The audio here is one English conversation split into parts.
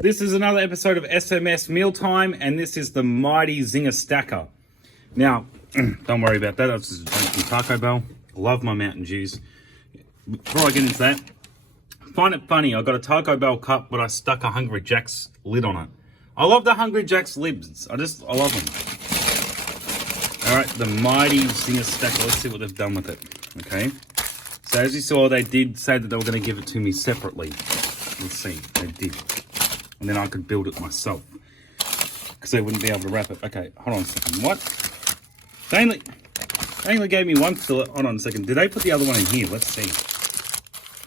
This is another episode of SMS Mealtime, and this is the mighty Zinger Stacker. Now, don't worry about that. I was just drinking Taco Bell. Love my Mountain Dews. Before I get into that, find it funny. I got a Taco Bell cup, but I stuck a Hungry Jack's lid on it. I love the Hungry Jack's lids. I love them. All right, the mighty Zinger Stacker. Let's see what they've done with it. Okay. So as you saw, they did say that they were going to give it to me separately. Let's see. They did. And then I could build it myself, because they wouldn't be able to wrap it. Okay, hold on a second. What? They only gave me one fillet. Hold on a second. Did they put the other one in here? Let's see.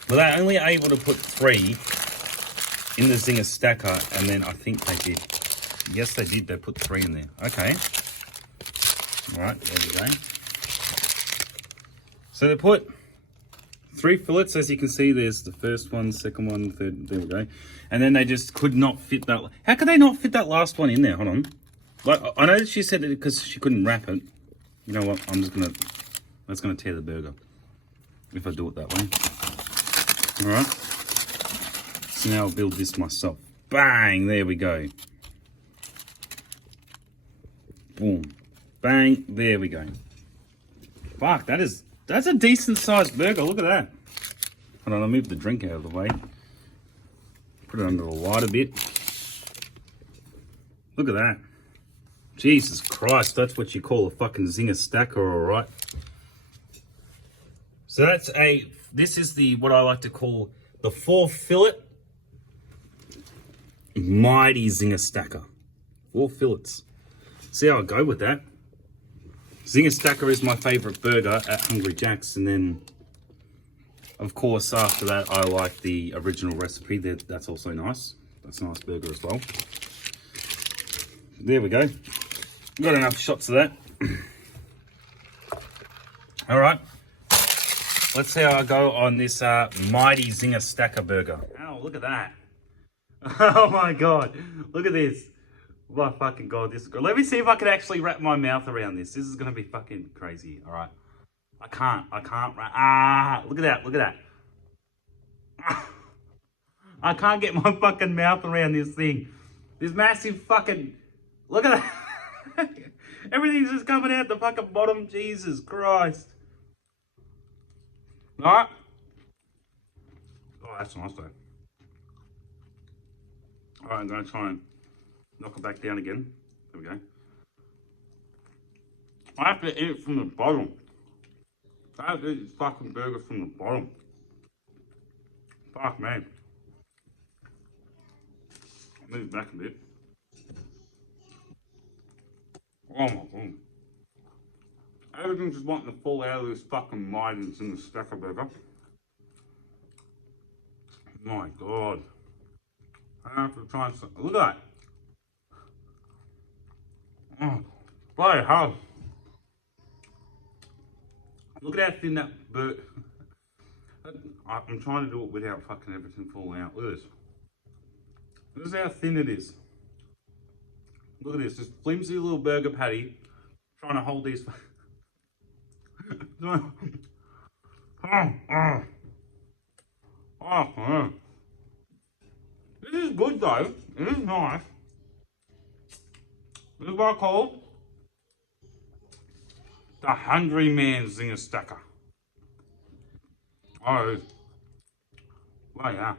Were they only able to put 3 in the Zinger Stacker? And then I think they did. Yes, they did. They put 3 in there. Okay. All right, there we go. So they put 3 fillets, as you can see. There's the first one, second one, third. There we go. And then they just could not fit that. How could they not fit that last one in there? Hold on. Like, I know that she said it because she couldn't wrap it. You know what? That's gonna tear the burger if I do it that way. All right. So now I'll build this myself. Bang! There we go. Boom. Bang! There we go. Fuck! That's a decent sized burger. Look at that. Hold on, I'll move the drink out of the way. Put it under the light a bit. Look at that. Jesus Christ, that's what you call a fucking Zinger Stacker, alright? So this is what I like to call the 4 fillet mighty Zinger Stacker. 4 fillets. See how I go with that? Zinger Stacker is my favourite burger at Hungry Jack's, and then, of course, after that, I like the original recipe. That's also nice. That's a nice burger as well. There we go. Got enough shots of that. All right. Let's see how I go on this mighty Zinger Stacker burger. Oh, look at that. Oh, my God. Look at this. My fucking God, this is good. Let me see if I can actually wrap my mouth around this. This is going to be fucking crazy. All right. I can't wrap. Look at that. I can't get my fucking mouth around this thing. This massive fucking, look at that. Everything's just coming out the fucking bottom. Jesus Christ. All right. Oh, that's nice though. All right, I'm going to try and knock it back down again. There we go. I have to eat it from the bottom. I have to eat this fucking burger from the bottom. Fuck, man. Move it back a bit. Oh my God. Everything's just wanting to fall out of this fucking mighty Zinger Stacker burger. My God. I have to try and... Look at that. Oh, bloody hell. Look at how thin that burger... I'm trying to do it without fucking everything falling out. Look at this. This is how thin it is. Look at this flimsy little burger patty trying to hold these... This is good though. It is nice. This is what I call the Hungry Man's Zinger Stacker. Oh, well, yeah.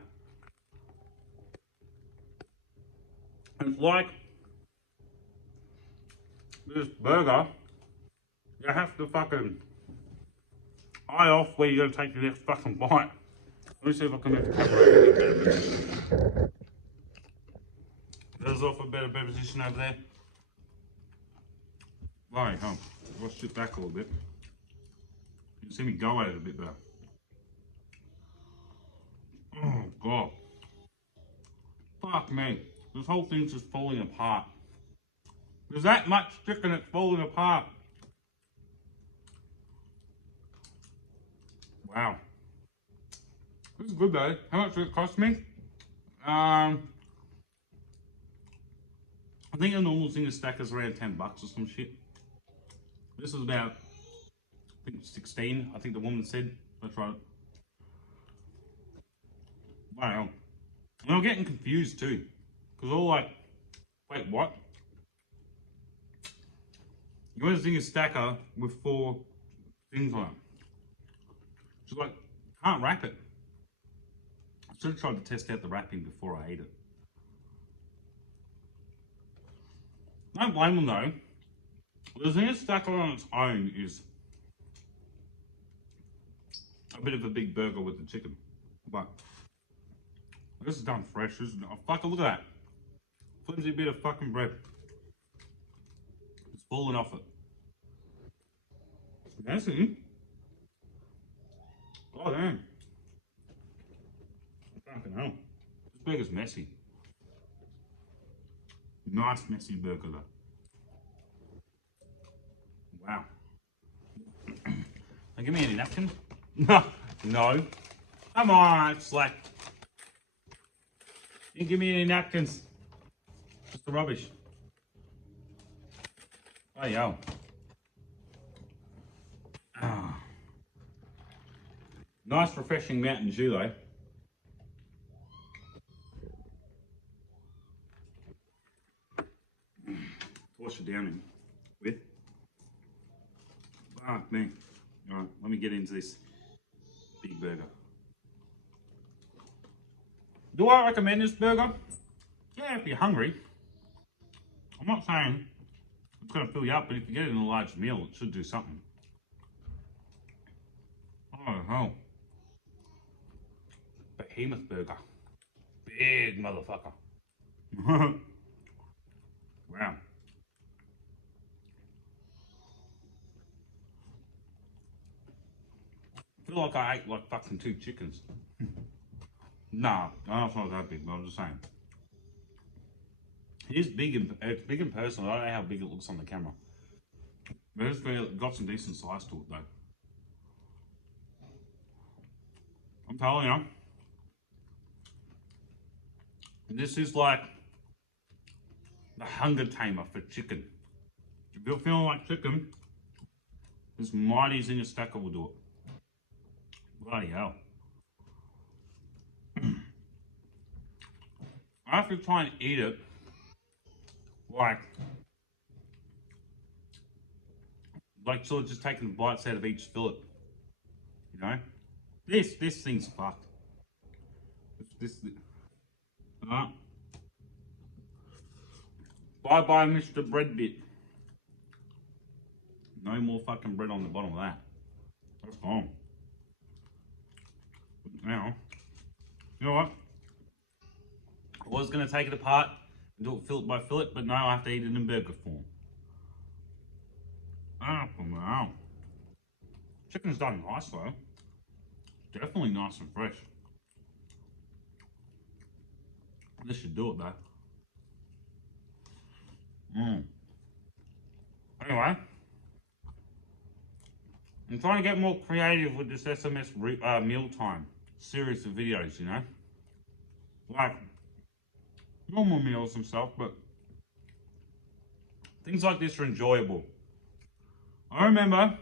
It's like this burger, you have to fucking eye off where you're going to take the next fucking bite. Let me see if I can make the camera a better position. There's off a better position over there. Right, I'll sit back a little bit. You can see me go at it a bit better. Oh, God. Fuck me. This whole thing's just falling apart. There's that much chicken that's falling apart. Wow. This is good though. How much did it cost me? I think a normal Zinger Stacker is around $10 or some shit. This was about, I think 16, I think the woman said. That's right. Wow. And I'm getting confused too. Because all like, wait, what? You want a Zinger stacker with 4 things on it. So like, can't wrap it. I should have tried to test out the wrapping before I ate it. Don't blame them though. The Zinger stacker on its own is a bit of a big burger with the chicken. But this is done fresh, isn't it? Oh, fuck, look at that. Flimsy bit of fucking bread. It's falling off it. Messy. Oh damn. Fucking hell. This burger's messy. Nice messy burger though. Wow. Now give me any napkin. No. No. Come on, slack. You didn't give me any napkins. Just the rubbish. Oh, yo. Ah. Nice refreshing Mountain Dew though. Wash it down in with. Fuck me. Alright, let me get into this big burger. Do I recommend this burger? Yeah, if you're hungry. I'm not saying it's going to fill you up, but if you get it in a large meal, it should do something. Oh, hell. Behemoth burger. Big motherfucker. Wow. I feel like I ate like fucking 2 chickens. Nah, it's not that big, but I'm just saying. It is big in person. I don't know how big it looks on the camera. But it's got some decent size to it though. I'm telling you. This is like the hunger tamer for chicken. If you're feeling like chicken, this mighty Zinger stacker will do it. Bloody hell. I have to try and eat it like sort of just taking the bites out of each fillet. You know? This thing's fucked. Bye bye, Mr. Bread Bit. No more fucking bread on the bottom of that. That's gone. But now, you know what? I was going to take it apart and do it fillet by fillet, but now I have to eat it in burger form. Wow. Chicken's done nice though. Definitely nice and fresh. This should do it though. Anyway, I'm trying to get more creative with this SMS mealtime series of videos, you know? Like, normal meals and stuff, but things like this are enjoyable. I remember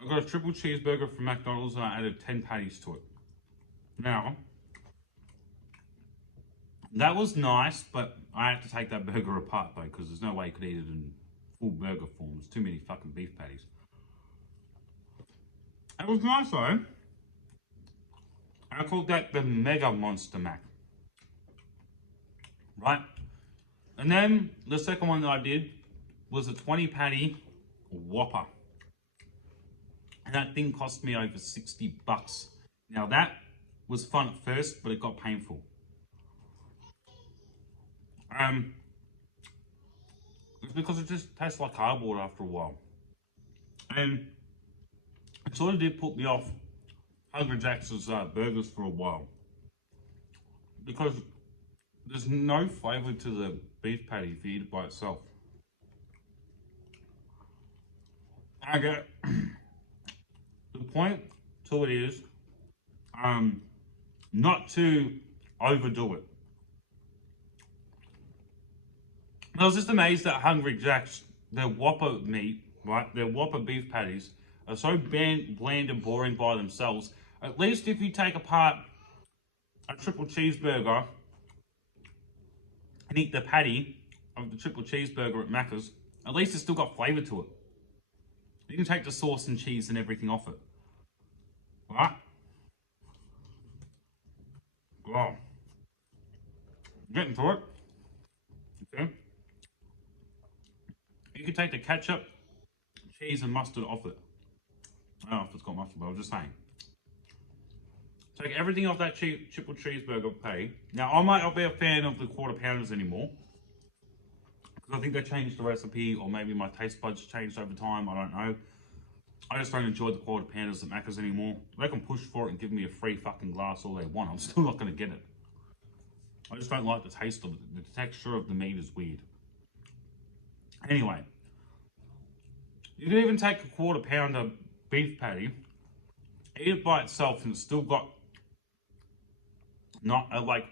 I got a triple cheeseburger from McDonald's and I added 10 patties to it. Now, that was nice, but I had to take that burger apart though, because there's no way you could eat it in full burger form. There's too many fucking beef patties. It was nice though. I called that the Mega Monster Mac. Right? And then the second one that I did was a 20 patty Whopper. And that thing cost me over 60 bucks. Now that was fun at first, but it got painful. It's because it just tastes like cardboard after a while. And it sort of did put me off Hungry Jack's burgers for a while. Because there's no flavour to the beef patty if you eat it by itself. I get the point to it is not to overdo it. I was just amazed at Hungry Jack's, their Whopper meat, right? Their Whopper beef patties are so bland and boring by themselves. At least if you take apart a triple cheeseburger and eat the patty of the triple cheeseburger at Macca's, at least it's still got flavour to it. You can take the sauce and cheese and everything off it. Right? Wow. Getting to it. Okay. You can take the ketchup, cheese, and mustard off it. I don't know if it's got mustard, but I was just saying. Take everything off that triple cheeseburger patty. Now, I might not be a fan of the quarter pounders anymore, because I think they changed the recipe, or maybe my taste buds changed over time. I don't know. I just don't enjoy the quarter pounders at Macca's anymore. They can push for it and give me a free fucking glass all they want. I'm still not going to get it. I just don't like the taste of it. The texture of the meat is weird. Anyway, you can even take a quarter pounder beef patty, eat it by itself, and it's still got not like,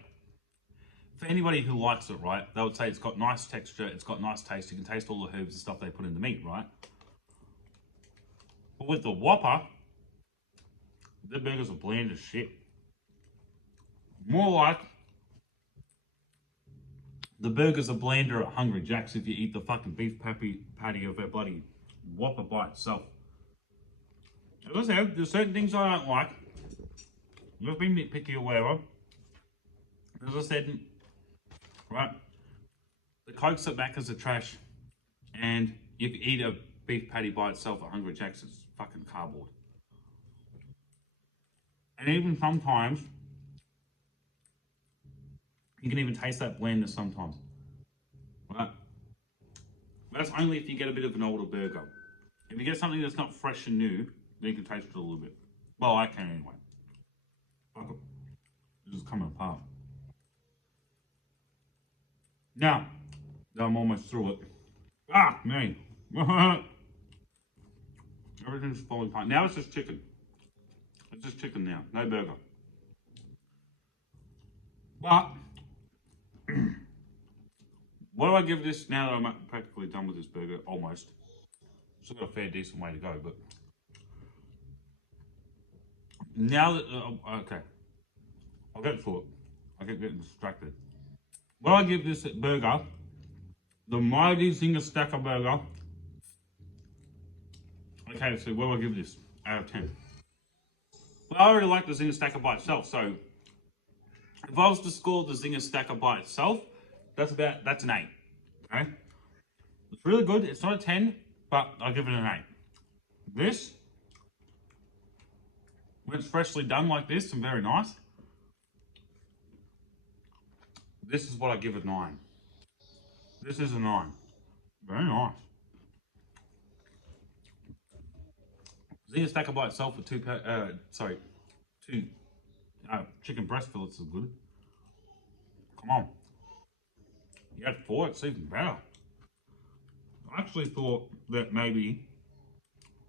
for anybody who likes it, right, they would say it's got nice texture, it's got nice taste, you can taste all the herbs and stuff they put in the meat, right? But with the Whopper, the burgers are bland as shit. More like the burgers are blander at Hungry Jack's if you eat the fucking beef patty of their bloody Whopper by itself. As I said, there's certain things I don't like. I've been nitpicky or whatever. As I said, right, the Cokes at Macca's are trash, and you can eat a beef patty by itself at Hungry Jack's, it's fucking cardboard. And even sometimes, you can even taste that blandness sometimes, right? That's only if you get a bit of an older burger. If you get something that's not fresh and new, then you can taste it a little bit. Well, I can anyway. Fuck it. This is coming apart. Now, that I'm almost through it. Ah, me. Everything's falling apart. Now it's just chicken. It's just chicken now, no burger. But, what do I give this now that I'm practically done with this burger? Almost. Still got a fair decent way to go, but now that, okay, I'll get to it. I keep getting distracted. What do I give this burger? The Mighty Zinger Stacker Burger. Okay, so what do I give this out of 10? Well, I already like the Zinger Stacker by itself, so if I was to score the Zinger Stacker by itself, that's an 8. Okay? It's really good. It's not a 10, but I'll give it an 8. This, when it's freshly done like this and very nice, this is what I give it 9. This is a 9. Very nice. Zinger Stacker by itself with two chicken breast fillets is good. Come on. You had 4, it's even better. I actually thought that maybe,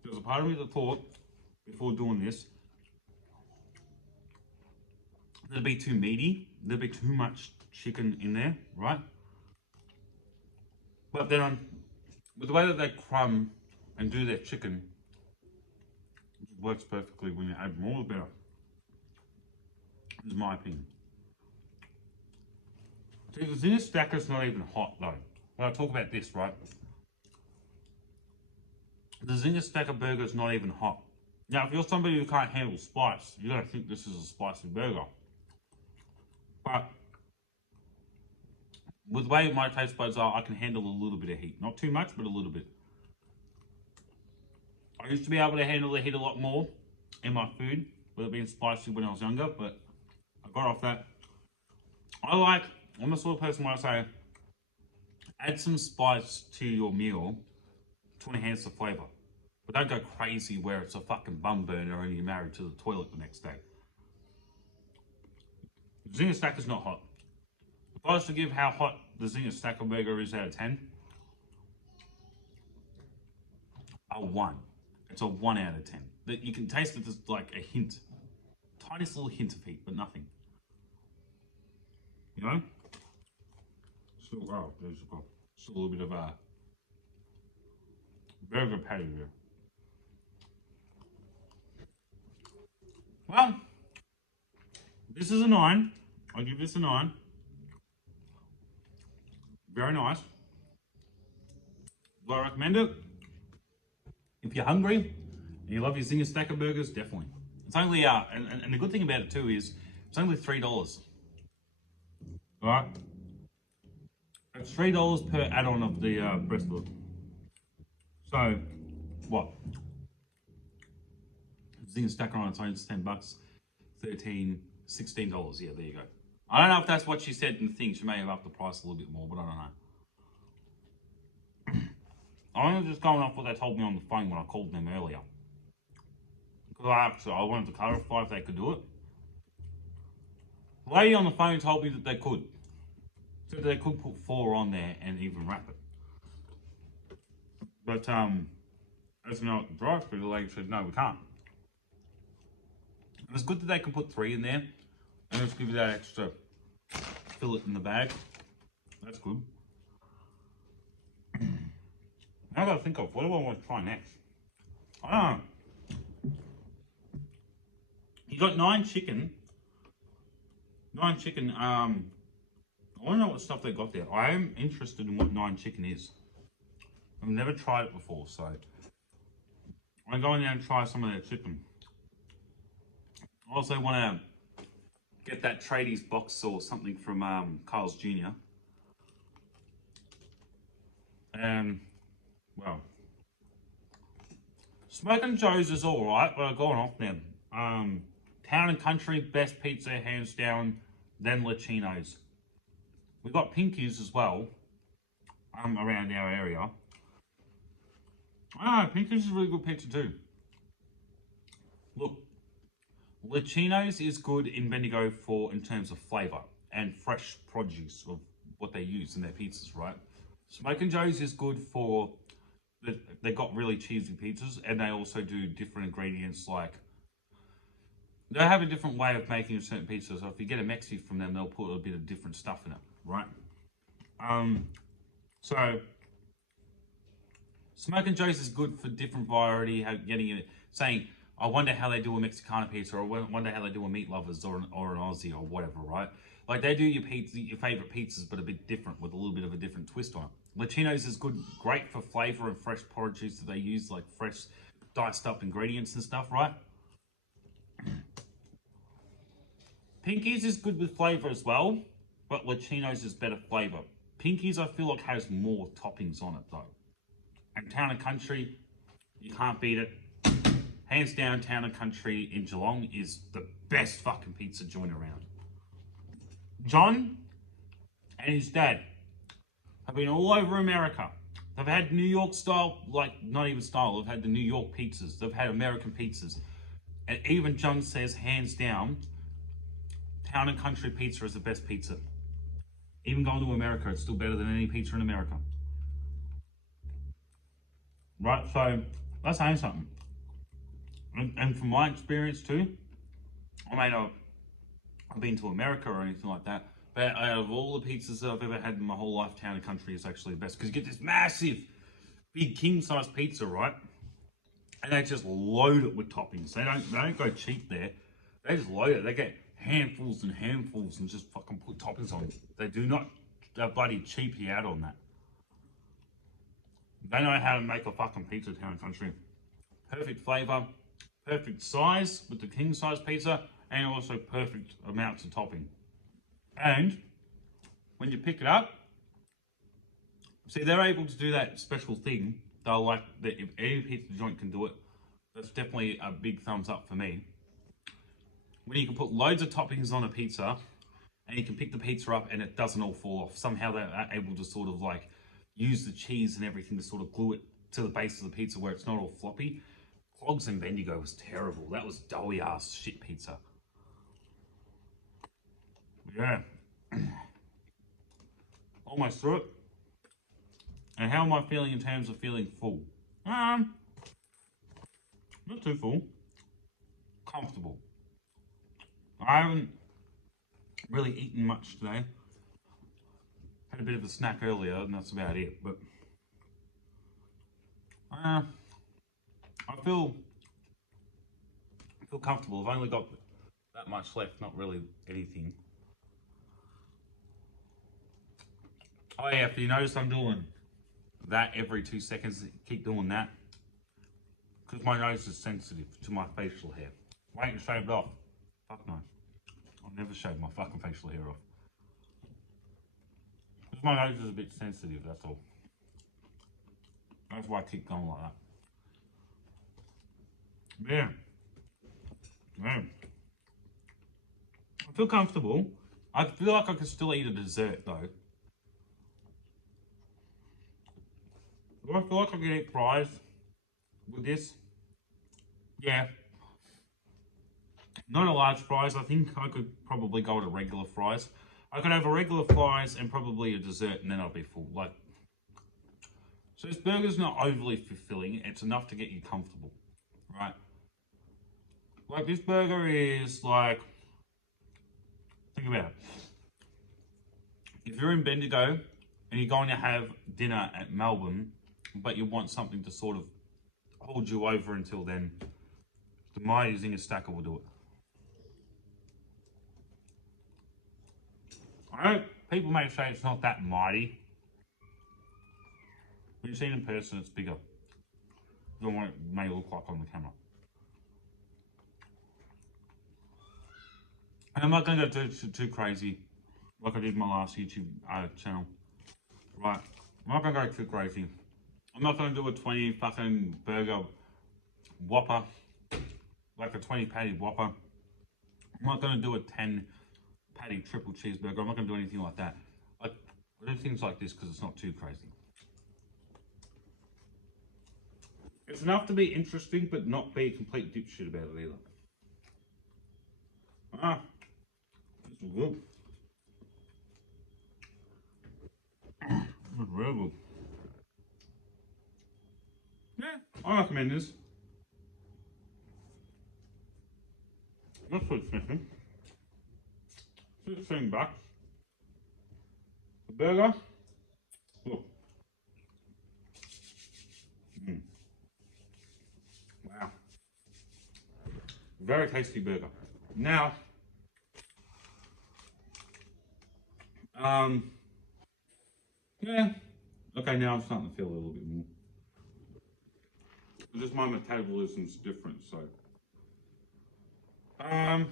there was a part of me that thought, before doing this, that'd be too meaty, there'd be too much chicken in there, right? But then, with the way that they crumb and do their chicken, it works perfectly. When you add more, the better. Is my opinion. See, the Zinger Stacker's not even hot though. When I talk about this, right? The Zinger Stacker burger is not even hot. Now, if you're somebody who can't handle spice, you're gonna think this is a spicy burger. But with the way my taste buds are, I can handle a little bit of heat. Not too much, but a little bit. I used to be able to handle the heat a lot more in my food, with it being spicy when I was younger, but I got off that. I'm the sort of person where I say, add some spice to your meal to enhance the flavour. But don't go crazy where it's a fucking bum burner and you're married to the toilet the next day. The Zinger Stacker's not hot. If I was to give how hot the Zinger Stacker burger is out of 10, a 1. It's a 1 out of 10. You can taste it as like a hint. Tiniest little hint of heat, but nothing. You know? Still, oh, there's still a little bit of a burger patty there. Well, this is a 9. I'll give this a 9. Very nice. Do I recommend it? If you're hungry and you love your Zinger Stacker burgers, definitely. It's only and the good thing about it too is it's only $3. Alright? It's $3 per add-on of the breastbook. So what? Zinger Stacker on its own is $10, 13, $16. Yeah, there you go. I don't know if that's what she said in the thing. She may have upped the price a little bit more, but I don't know. I'm just going off what they told me on the phone when I called them earlier. Because I wanted to clarify if they could do it. The lady on the phone told me that they could. Said they could put 4 on there and even wrap it. But as you know, at the drive-thru, the lady said, no, we can't. It's good that they can put 3 in there and just give you that extra fillet in the bag. That's good. Now that I think of, what do I want to try next? I don't know. You got 9 chicken. 9 chicken. I want to know what stuff they got there. I am interested in what 9 chicken is. I've never tried it before, so I'm going there and try some of their chicken. I also want to get that tradies box or something from Carl's Jr. And well, Smoking Joe's is alright, but I've gone off them. Town and Country, best pizza hands down, then Lachino's. We've got Pinky's as well, around our area. I don't know, Pinky's is a really good pizza too. Look, Lachino's is good in Bendigo in terms of flavour and fresh produce of what they use in their pizzas, right? Smoking Joe's is good for, they got really cheesy pizzas, and they also do different ingredients, like they have a different way of making a certain pizza. So if you get a Mexi from them, they'll put a bit of different stuff in it, right? So Smoking Joe's is good for different variety, getting it, saying, I wonder how they do a Mexicana pizza, or I wonder how they do a Meat Lovers or an Aussie or whatever, right? Like they do your favorite pizzas, but a bit different with a little bit of a different twist on it. Lachino's is good, great for flavor and fresh produce that they use, like fresh diced up ingredients and stuff, right? Pinky's is good with flavor as well, but Lachino's is better flavor. Pinky's, I feel like, has more toppings on it though. And Town and Country, you can't beat it. Hands down, Town and Country in Geelong is the best fucking pizza joint around. John and his dad have been all over America. They've had New York style, like not even style, they've had the New York pizzas. They've had American pizzas. And even John says, hands down, Town and Country pizza is the best pizza. Even going to America, it's still better than any pizza in America. Right, so that's saying something. And from my experience too, I may not have been to America or anything like that, but out of all the pizzas that I've ever had in my whole life, Town and Country is actually the best, because you get this massive, big king-size pizza, right? And they just load it with toppings. They don't go cheap there. They just load it. They get handfuls and handfuls and just fucking put toppings on it. They do not bloody cheap you out on that. They know how to make a fucking pizza, Town and Country. Perfect flavour, perfect size with the king size pizza, and also perfect amounts of topping. And when you pick it up, see, they're able to do that special thing. They'll like that. If any pizza joint can do it, that's definitely a big thumbs up for me. When you can put loads of toppings on a pizza, and you can pick the pizza up and it doesn't all fall off. Somehow they're able to sort of like use the cheese and everything to sort of glue it to the base of the pizza where it's not all floppy. Clogs and Bendigo was terrible. That was doughy ass shit pizza. Yeah. Almost through it. And how am I feeling in terms of feeling full? Not too full. Comfortable. I haven't really eaten much today. Had a bit of a snack earlier and that's about it, but I feel comfortable. I've only got that much left, not really anything. Oh yeah, if you notice I'm doing that every 2 seconds, keep doing that. Because my nose is sensitive to my facial hair. Wait to shave it off. Fuck no. I'll never shave my fucking facial hair off. Because my nose is a bit sensitive, that's all. That's why I keep going like that. Yeah. Yeah. I feel comfortable. I feel like I could still eat a dessert though. Do I feel like I could eat fries with this? Yeah. Not a large fries. I think I could probably go to regular fries. I could have a regular fries and probably a dessert and then I'll be full. Like, so this burger's not overly fulfilling. It's enough to get you comfortable, right? Like this burger is like, think about it. If you're in Bendigo and you're going to have dinner at Melbourne, but you want something to sort of hold you over until then, the Mighty Zinger Stacker will do it. I know people may say it's not that mighty. When you see it in person, it's bigger than what it may look like on the camera. And I'm not going to go too crazy like I did my last YouTube channel. Right, I'm not going to go too crazy. I'm not going to do a 20 fucking burger Whopper, like a 20 patty Whopper. I'm not going to do a 10 patty triple cheeseburger. I'm not going to do anything like that. I do things like this because it's not too crazy. It's enough to be interesting, but not be a complete dipshit about it either. Ah, this is good. It's real good. Yeah, I recommend this. That's what it's missing. $16. The burger. Look. Wow. Very tasty burger. Now, yeah. Okay, now I'm starting to feel a little bit more. Just my metabolism's different, so. Now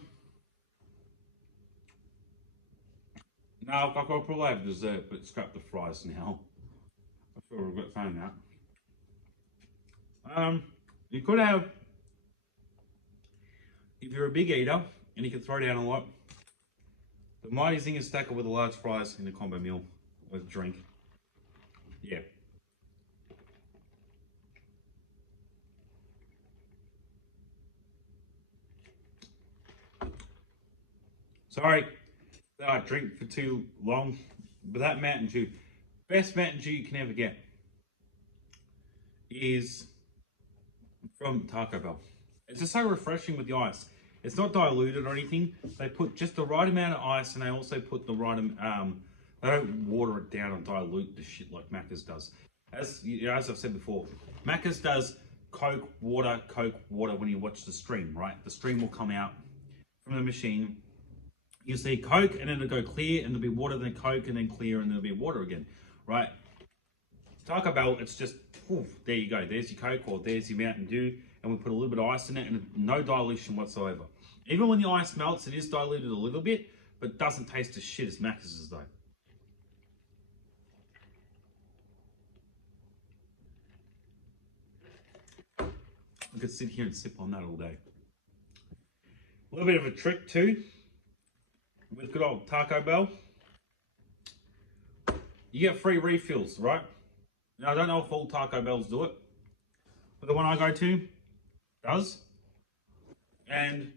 I'll probably have dessert, but scrap the fries now. I feel a regret saying that. You could have, if you're a big eater and you can throw down a lot, the Mighty Zinger Stacker with the large fries in a combo meal with drink. Yeah. Sorry that I drink for too long, but that Mountain Dew, best Mountain Dew you can ever get is from Taco Bell. It's just so refreshing with the ice. It's not diluted or anything. They put just the right amount of ice, and they also put the right they don't water it down and dilute the shit like Macca's does. As I've said before, Macca's does Coke, water when you watch the stream, right? The stream will come out from the machine. You'll see Coke and then it'll go clear and there'll be water, then Coke and then clear and there'll be water again, right? Taco Bell, it's just, oof, there you go. There's your Coke or there's your Mountain Dew, and we put a little bit of ice in it and no dilution whatsoever. Even when the ice melts, it is diluted a little bit, but doesn't taste as shit as Macca's though. I could sit here and sip on that all day. A little bit of a trick too, with good old Taco Bell. You get free refills, right? Now I don't know if all Taco Bells do it, but the one I go to does. And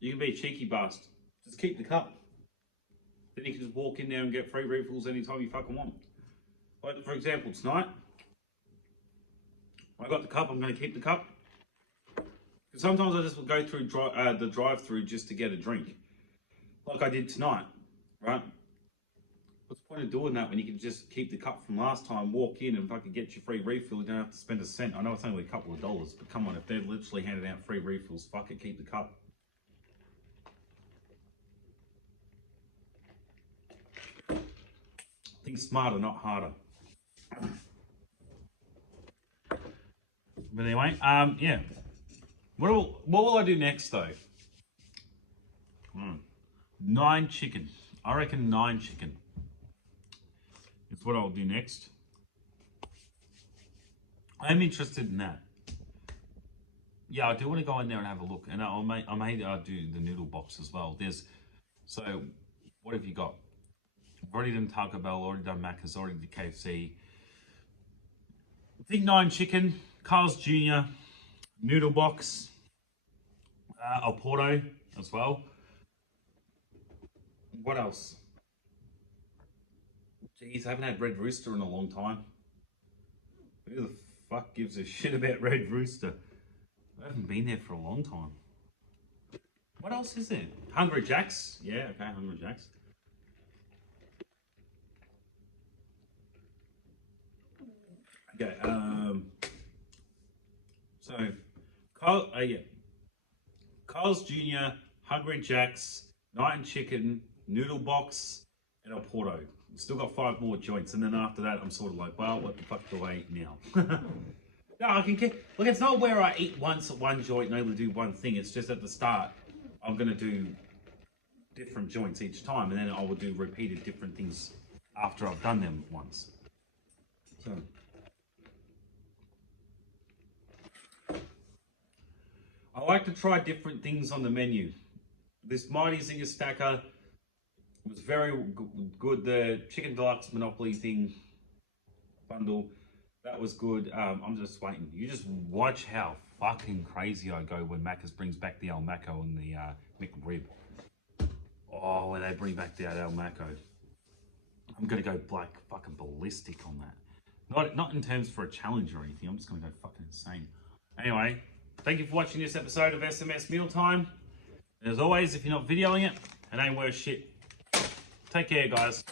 you can be a cheeky bastard. Just keep the cup. Then you can just walk in there and get free refills anytime you fucking want. Like for example, tonight, I got the cup, I'm going to keep the cup. Because sometimes I just will go through the drive-through just to get a drink. Like I did tonight, right? What's the point of doing that when you can just keep the cup from last time, walk in and fucking get your free refill, you don't have to spend a cent. I know it's only a couple of dollars, but come on, if they're literally handing out free refills, fuck it, keep the cup. Think smarter, not harder. But anyway, yeah. What will I do next though? 9 chicken. I reckon 9 chicken. It's what I'll do next. I'm interested in that. Yeah, I do want to go in there and have a look, and I may do the noodle box as well. So what have you got? I've already done Taco Bell, already done Macca's, already did KFC. I think 9 chicken, Carl's Jr., noodle box, El Porto as well. What else? Jeez, I haven't had Red Rooster in a long time. Who the fuck gives a shit about Red Rooster? I haven't been there for a long time. What else is there? Hungry Jack's. Yeah, okay, Hungry Jack's. Okay, so, Carl's Jr., Hungry Jack's, Night and Chicken, Noodle Box, and El Porto. Still got 5 more joints, and then after that, I'm sort of like, well, what the fuck do I eat now? No, I can get. Look, it's not where I eat once at one joint and only do one thing. It's just at the start, I'm gonna do different joints each time, and then I will do repeated different things after I've done them once. So. I like to try different things on the menu. This Mighty Zinger Stacker was very good. The Chicken Deluxe Monopoly thing bundle, that was good. I'm just waiting. You just watch how fucking crazy I go when Macca's brings back the El Maco and the McRib. Oh, when they bring back the El Maco. I'm gonna go like fucking ballistic on that. Not in terms for a challenge or anything. I'm just gonna go fucking insane. Anyway, thank you for watching this episode of SMS Mealtime. And as always, if you're not videoing it, it ain't worth shit. Take care, guys.